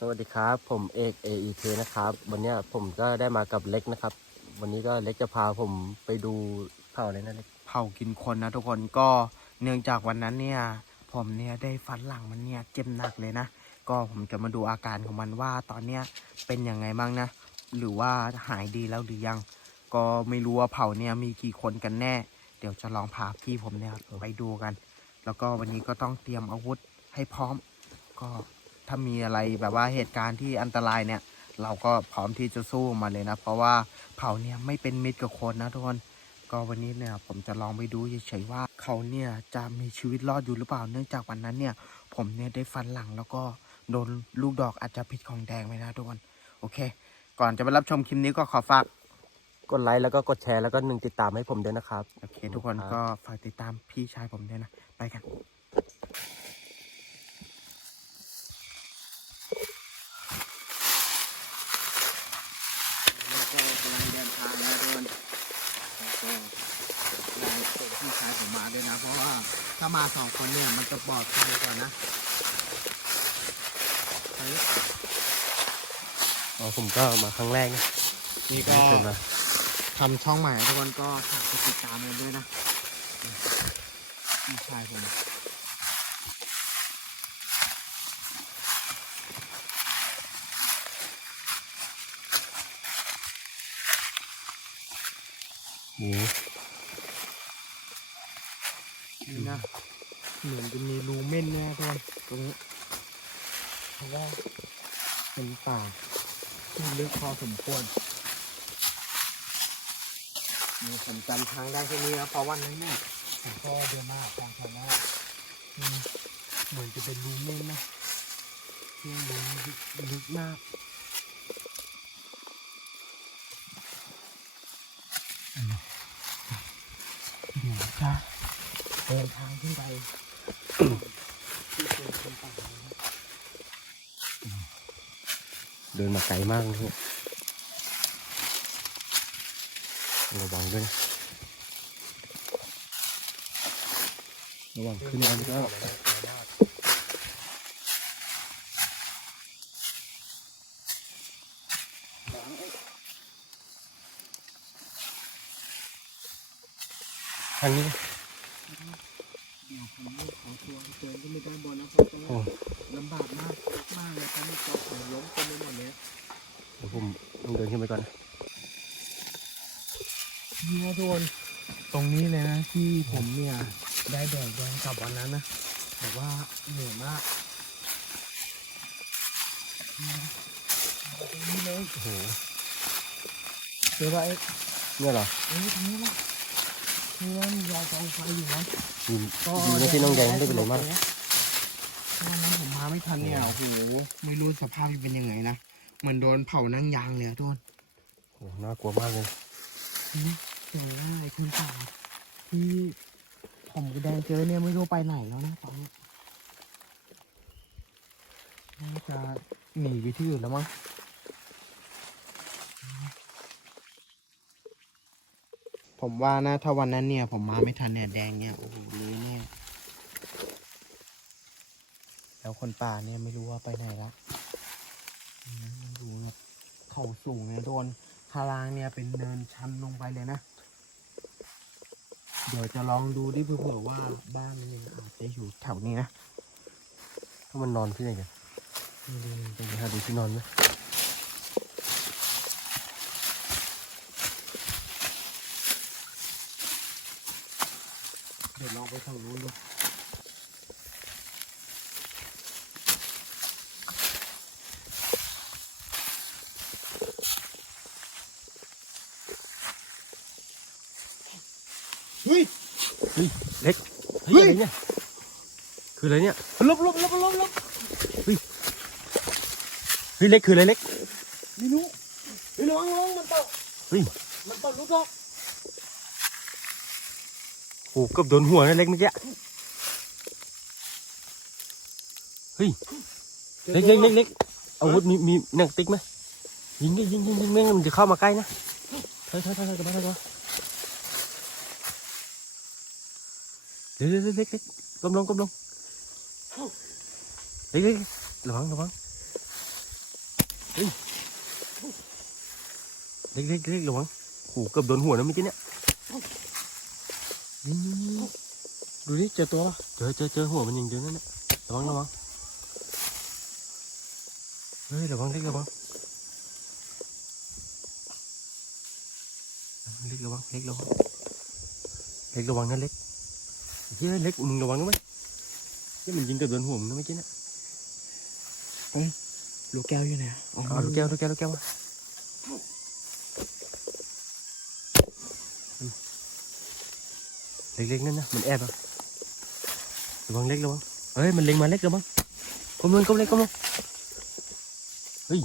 สวัสดีครับ ผมเอก AEK นะครับ วันนี้ผมก็ได้มากับเล็กนะครับ วันนี้ก็เล็กจะพาผมไปดูเผ่าเลยนะเล็กเผากินคนนะทุกคนก็เนื่องจากวันนั้นเนี่ย ผมเนี่ยได้ฟันหลังมันเนี่ยเจ็บหนักเลยนะ ก็ผมจะมาดูอาการของมันว่าตอนเนี้ยเป็นยังไงบ้างนะ หรือว่าหายดีแล้วหรือยัง ก็ไม่รู้ว่าเผาเนี่ยมีกี่คนกันแน่ เดี๋ยวจะลองพาพี่ผมเนี่ยไปดูกัน แล้วก็วันนี้ก็ต้องเตรียมอาวุธให้พร้อม ก็ ถ้ามีอะไรแบบว่าเหตุการณ์ที่อันตรายเนี่ย เราก็พร้อมที่จะสู้มาเลยนะ เพราะว่าเผาเนี่ยไม่เป็นมิตรกับคนนะทุกคนก็วันนี้เนี่ยผมจะลองไปดูเฉยๆว่าเขาเนี่ยจะมีชีวิตรอดอยู่หรือเปล่า เนื่องจากวันนั้นเนี่ย ผมเนี่ยได้ฟันหลังแล้วก็โดนลูกดอกอาจจะพิษของแดงไปนะทุกคนโอเค ก่อนจะไปรับชมคลิปนี้ก็ขอฝากกดไลค์แล้วก็กดแชร์แล้วก็หนึ่งติดตามให้ผมด้วยนะครับ โอเค ทุกคนก็ฝากติดตามพี่ชายผมด้วยนะ ไปกัน แล้วก็กำลังเดินทางนะทุกคนแล้วก็ได้ส่งพี่ชายผมมา ด้วยนะ เพราะว่าถ้ามาสองคนเนี่ยมันจะปลอดภัยกว่านะเฮ้ยอ๋อผมก็มาครั้งแรกนะนี่ก็ไม่เคยมาทำช่องใหม่ทุกคนก็ฝากกดติดตามกันด้วยนะพี่ชายผมหมู นี่นะ เหมือนจะมีรูเม่นเนี่ยทุกคนตรงนี้เพราะว่าเป็นป่าที่ลึกพอสมควรนี่ผมจำทางได้แค่นี้นะเพราะวันนั้นเนี่ยผมก็เดินมาหาทางแถวนั้นอืมเหมือนจะเป็นรูเม่นนะที่มันลึกมากเดี๋ยวจะ เดินทางขึ้นไปที่เป็นคนป่าเดินมาไกลมากนะเนี่ยระวังด้วยนะระวังขึ้นมันก็ทางนี้นะ เดี๋ยวผมไม่ ขอตัวให้เจอขึ้นไปด้านบนนะเพราะตรงโอ้นั้นลำบากมากมากเลยตอนนี้ตัวผมล้มเต็มไปหมดเลยเดี๋ยวผมต้องเดินขึ้นไปก่อนนะนี่นะทุกคนตรงนี้เลยนะที่ผมเนี่ยได้แดดแดงกับวันนั้นนะแต่ว่าเหนื่อยมากนี่นะตรงนี้เลยโอ้โหเจอว่าไอ้เนี่ยเหรอเอ้ยตรงนี้นะ นี่ว่ามียาจองไฟอยู่นะยินยินะที่น้องแดงไม่ได้เป็นไรมากวันนั้นผมมาไม่ทันเนี่ยโอ้โหไม่รู้สภาพจะเป็นยังไงนะเหมือนโดนเผานั่งยางเลยทุกคนโอ้น่ากลัวมากเลยนี่เจอหน้าไอ้คนป่าที่ผมกับแดงเจอเนี่ยไม่รู้ไปไหนแล้วนะตอนนี้น่าจะหนีไปที่อื่นแล้วมั้ง ผมว่านะถ้าวันนั้นเนี่ย ผมมาไม่ทันเนี่ยแดงเนี่ยโอ้โหเลยเนี่ยแล้วคนป่าเนี่ยไม่รู้ว่าไปไหนละมันดูแบบเขาสูงเนี่ยโดนทางล่างเนี่ยเป็นเนินชันลงไปเลยนะ เดี๋ยวจะลองดูดิเผื่อว่าบ้านมันอาจจะอยู่แถวนี้นะ ถ้ามันนอนที่ไหนกันนี่ไปหาดูที่นอนไหม เดี๋ยวลองไปทางนู้นดูเฮ้ยเล็กเฮ้เฮ้ยยอะไรเนี่ยคืออะไรเนี่ยลบลบลบลบลบเฮ้ยเล็กคืออะไรเล็กไม่รู้ไม่รู้ระวังมันตกเฮ้ยมันตกลูกดอกโอ้เกือบโดนหัวนะเล็กเมื่อกี้เฮ้ยเล็กเล็กเล็กเล็กอาวุธมีมีหนังติ๊กไหมยิงดิยิงยิงยิงแม่งมันจะเข้ามาใกล้นะถอยถอยถอยถอยกลับมาถอยกลับมาเดี๋ยวเดี๋ยเล็กเล็กก้มลงก้มลงเล็กเล็กระวังระวังเล็กเล็กเล็กระวังโอ้โหเกือบโดนหัวนะเมื่อกี้เนี่ย ดูดิเจอตัวปะเจอเจอเจอหัวมันยิงเจอนั่นน่ะระวังระวังเฮ้ยระวังเล็กระวังเล็กระวังเล็กระวังเล็กระวังนะเล็กเฮ้ยเล็กมึงระวังนะไหมเฮ้ยมันยิงเกือบโดนหัวมึงนะเมื่อกี้เนี่ยลูกแก้วอยู่ไหนอะอ๋อเอาลูกแก้วลูกแก้วลูกแก้วมาอืม เล็กๆนั่นนะมันแอบอะระวังเล็กระวังเฮ้ยมันเล็งมาเล็กระวังก้มลงก้มเล็กก้มลงเฮ้ย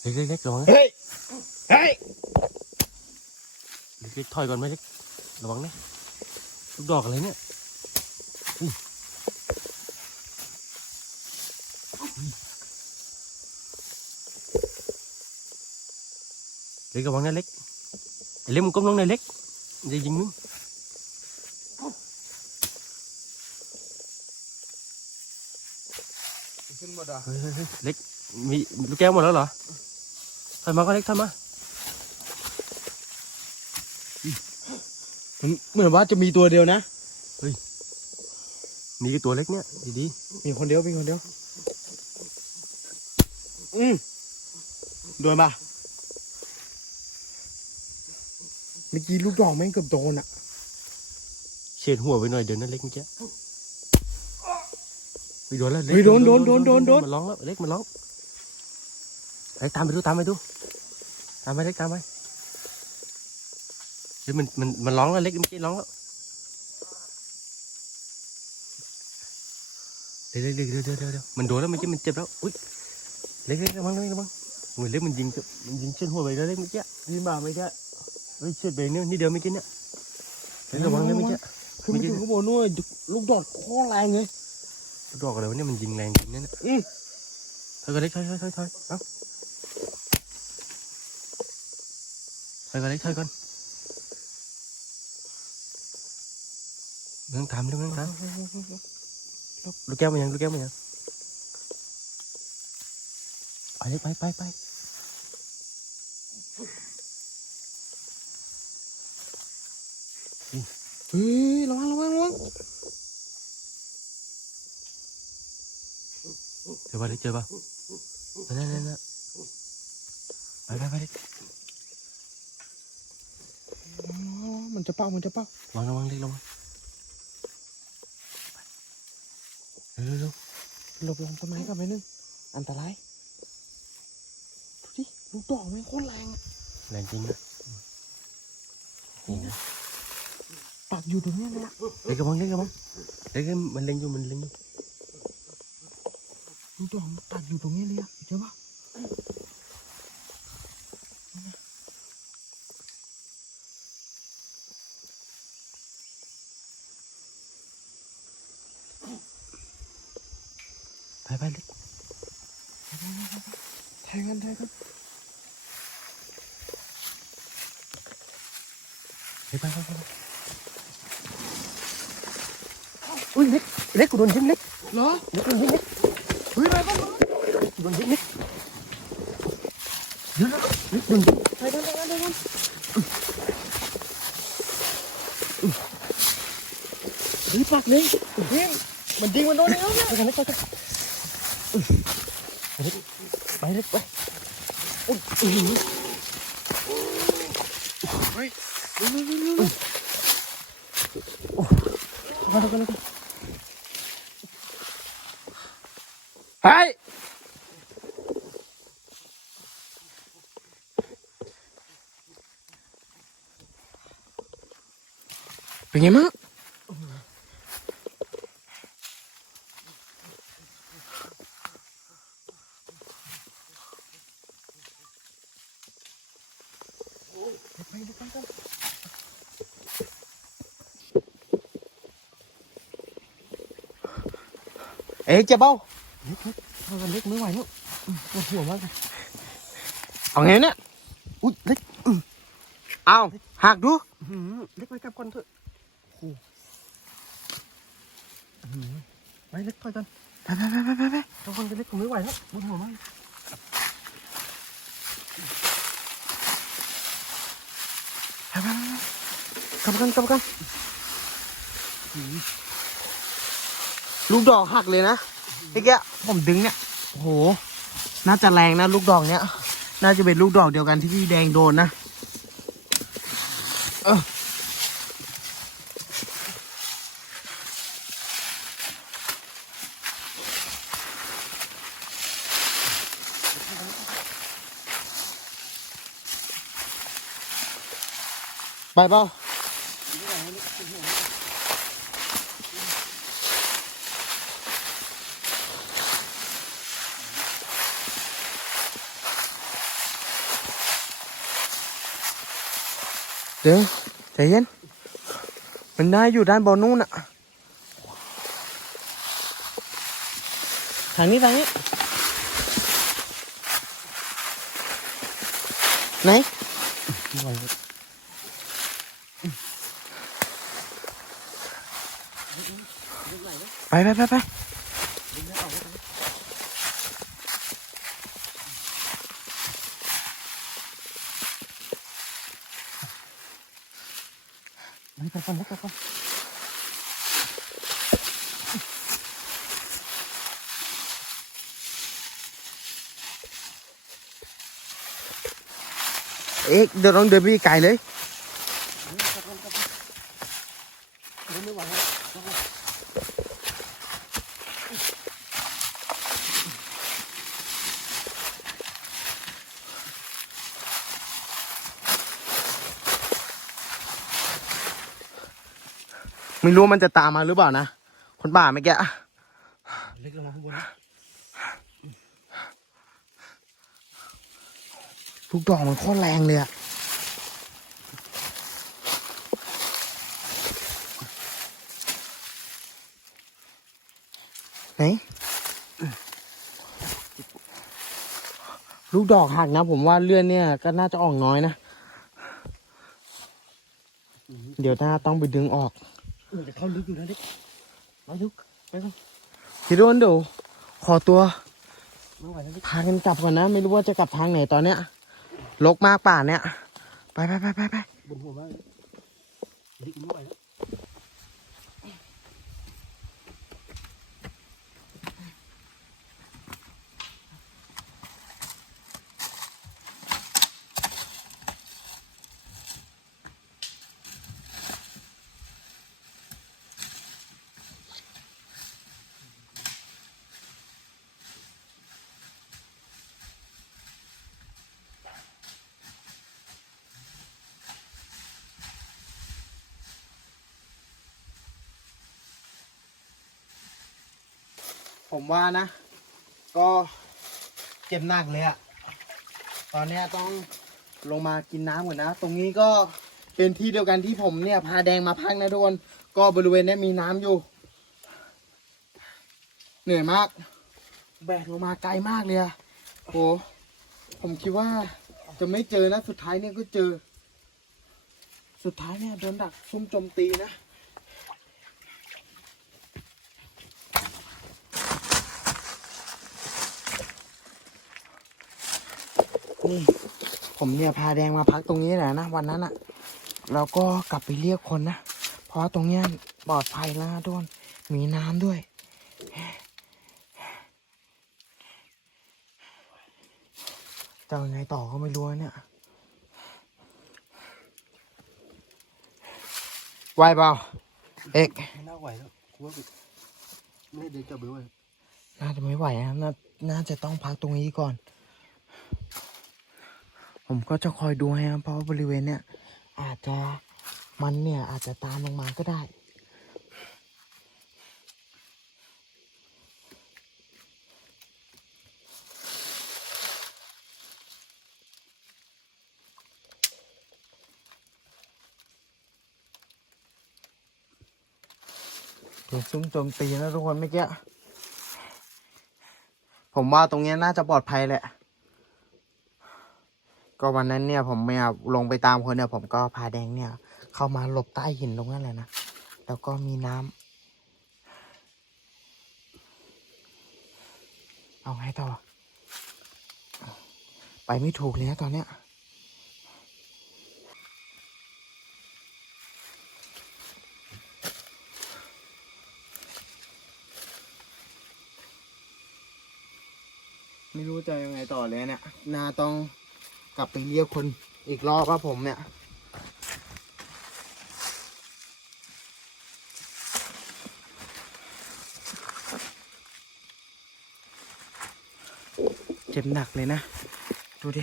เล็กๆเล็กระวังนะเฮ้ยเฮ้ยเล็กๆถอยก่อนไหมเล็กระวังนะลูกดอกอะไรเนี่ยอุ้ยเล็กระวังนะเล็กไอ้ เล็กมึงก้มลงหน่อยเล็กมันจะยิงมึงขึ้นหมดอะเฮ้ยเฮ้ยเฮ้ยเล็กมีลูกแก้วหมดแล้วเหรอถอยมาก็เล็กถอยมามันเหมือนว่าจะมีตัวเดียวนะมีกี่ตัวเล็กเนี่ยดีมีคนเดียวมีคนเดียว อืมโดนปะ เมื่อกี้ลูกดอกแม่งเกือบโดนอะๆเฉดหัวไปหน่อยเดี๋ยวนั้นเล็กเมื่อกี้ไปโดนแล้วเล็กเฮ้ยโดนโดนโดนโดนโดนมันร้องแล้วเล็กมันร้องเล็กตามไปดูตามไปดูตามไปเล็กตามไปเฮ้ยมันมันมันร้องแล้วเล็กเมื่อกี้ร้องแล้วเดี๋ยวเดี๋ยวเดี๋ยวเดี๋ยวเดี๋ยวเดี๋ยวมันโดนแล้วเมื่อกี้มันเจ็บแล้วอุ้ยเล็กเล็กระวังเล็กระวังโอ้ยเล็กมันยิงมันยิงเส้นหัวไปแล้วเล็กเมื่อกี้นี่มาไม่ใช่ เฮ้ยเชือดไปเนี่ยนี่เดียวเมื่อกี้เนี่ยเฮ้ยระวังนะเมื่อกี้คือมันอยู่ข้างบนนู้นลูกดอกโคตรแรงเลยดอกอะไรวะเนี่ยมันยิงแรงจริงนะเนี่ยอืมถอยก่อนเล็กถอยถอยถอยถอยเอ้าถอยก่อนเล็กถอยก่อนเรื่องตามเรื่องตามลูกแก้วมายังลูกแก้วมายังไปเล็กไปไปไป เฮ้ยระวังระวังระวังเจอป่ะเล็กเจอป่ะนั่นนั่นนั่นไปไปไปเล็กมันจะเป้ามันจะเป้าระวังระวังเล็กระวังเร็วเร็วเร็วหลบหลังต้นไม้ก่อนไปนึงอันตรายดูดิลูกดอกแม่งโคตรแรงอะแรงจริงนะนี่นะ ปักอยู่ตรงเนี้ยเลยอะเล็กระวังเล็กระวังเล็กมันเล็งอยู่มันเล็งอยู่ลูกดอกมันปักอยู่ตรงเนี้ยเลยอะเจอปะ ไปไปเล็ก แทงกันแทงกัน เล็กไปไปไปไปอุ้ย เล็กเล็กกูโดนยิงเล็กเหรอเล็กโดนยิงเล็กเฮ้ยไปบ้านกูโดนยิงเล็กเดี๋ยวนะเล็กโดนยิงไปบ้านไปบ้านไปบ้านเฮ้ยปักเลยเฮ้ยมันยิงมันโดนแล้วเนี่ยไปกันเล็กไปกันเล็กไปเล็กไปอุ้ยอื้อหือเฮ้ยเร็วเร็วเร็วเร็วเร็วเอากันเอากันเอากัน เป็นไงมั้งไปเล็กไปกันเอ๊ะเจ็บเปล่าเล็กเล็กเอากันเล็กไม่ไหวแล้วอื้อปวดหัวมากเลยเอาไงเนี่ย อุ้ยเล็กเอาหักดูอื้อหือเล็กไปกลับก่อนเถอะ โอ้โหอื้อหือไปเล็กถอยกันไปไปไปไปไปไปถอยคนเล็กผมไม่ไหวแล้วบนหัวมากไปไปไปกลับกันกลับกันลูกดอกหักเลยนะไอ้แกผมดึงเนี่ยโอ้โห น่าจะแรงนะ ลูกดอกเนี้ย น่าจะเป็นลูกดอกเดียวกันที่พี่แดงโดนนะ เออ ไปเปล่าเดี๋ยวใจเย็น มันได้อยู่ด้านบนนู้นอะทางนี้ทางนี้ ไหน ไม่ไหวแล้วไปไปไปไปไปไปก่อนไปก่อนเอ๊ะเดี๋ยวต้องเดินไปไกลเลย ไม่ไหวแล้ว ไม่รู้มันจะตามมาหรือเปล่านะ คนป่าเมื่อกี้เล็กลงมาข้างบนนะลูกดอกมันโคตรแรงเลยอะไหนลูกดอกหักนะ ผมว่าเลื่อนเนี่ยก็น่าจะออกน้อยนะ เดี๋ยวน่าต้องไปดึงออก มันจะเข้าลึกอยู่นะเล็กไปลึกไปก่อนพี่โดนเดี๋ยวขอตัวไม่ไหวแล้วเล็กพากันกลับก่อนนะ ไม่รู้ว่าจะกลับทางไหนตอนเนี้ยลกมากป่าเนี่ยไปไปไปไปไปบนหัวมากเลยเล็กไม่ไหวแล้ว ผมว่านะ ก็เจ็บหนักเลยอะตอนนี้ต้องลงมากินน้ำก่อนนะ ตรงนี้ก็เป็นที่เดียวกันที่ผมเนี่ยพาแดงมาพักนะทุกคนก็บริเวณนี้มีน้ำอยู่ เหนื่อยมาก แบกลงมาไกลมากเลยอะโหผมคิดว่าจะไม่เจอนะ สุดท้ายเนี่ยก็เจอ สุดท้ายเนี่ยโดนดักซุ่มโจมตีนะ นี่ผมเนี่ยพาแดงมาพักตรงนี้แหละนะวันนั้นอะแล้วก็กลับไปเรียกคนนะ เพราะว่าตรงเนี้ยปลอดภัยแล้วนะทุกคนมีน้ำด้วย จะยังไงต่อก็ไม่รู้นะเนี่ยไหวเปล่าเอกไม่น่าไหวแล้วกูว่าไม่ได้เดินกลับไปไหวน่าจะไม่ไหวนะนาน่าจะต้องพักตรงนี้ก่อน ผมก็จะคอยดูให้นะเพราะว่าบริเวณเนี้ยอาจจะมันเนี่ยอาจจะตามลงมาก็ได้โดนซุ่มโจมตีนะทุกคนเมื่อกี้ ผมว่าตรงเนี้ยน่าจะปลอดภัยแหละ ก็วันนั้นเนี่ยผมไม่เอาลงไปตามคนเนี่ยผมก็พาแดงเนี่ย เข้ามาหลบใต้หินตรงนั้นแหละนะ แล้วก็มีน้ำเอาไงต่อ ไปไม่ถูกเลยนะตอนเนี้ยไม่รู้จะยังไงต่อเลยเนี่ย นาต้อง กลับไปเรียกคนอีกรอบว่าผมเนี่ยเจ็บหนักเลยนะ ดูดิ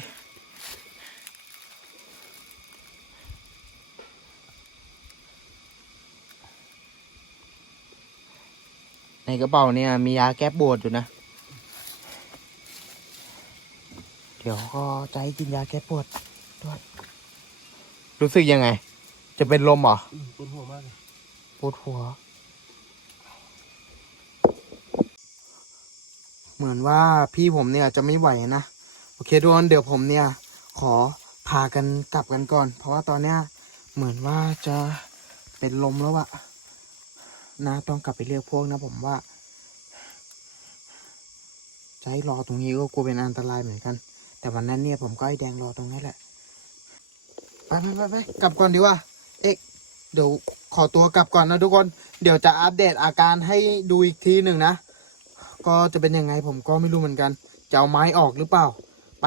ในกระเป๋าเนี่ยมียาแก้ปวดอยู่นะ เดี๋ยวก็จะให้กินยาแก้ปวดด้วยรู้สึกยังไง จะเป็นลมเหรออืมปวดหัวมากเลยปวดหัว เหมือนว่าพี่ผมเนี่ยจะไม่ไหวนะ โอเคทุกคนเดี๋ยวผมเนี่ย ขอพากันกลับกันก่อน เพราะว่าตอนเนี้ยเหมือนว่าจะเป็นลมแล้วอะนะต้องกลับไปเรียกพวกนะผมว่าจะให้รอตรงนี้ก็กลัวเป็นอันตรายเหมือนกัน แต่วันนั้นเนี่ยผมก็ไอ้แดงรอตรงนี้แหละ ไปไปไปไปกลับก่อนดีกว่า เอ๊ะเดี๋ยวขอตัวกลับก่อนนะทุกคน เดี๋ยวจะอัปเดตอาการให้ดูอีกทีหนึ่งนะ ก็จะเป็นยังไงผมก็ไม่รู้เหมือนกัน จะเอาไม้ออกหรือเปล่า ไป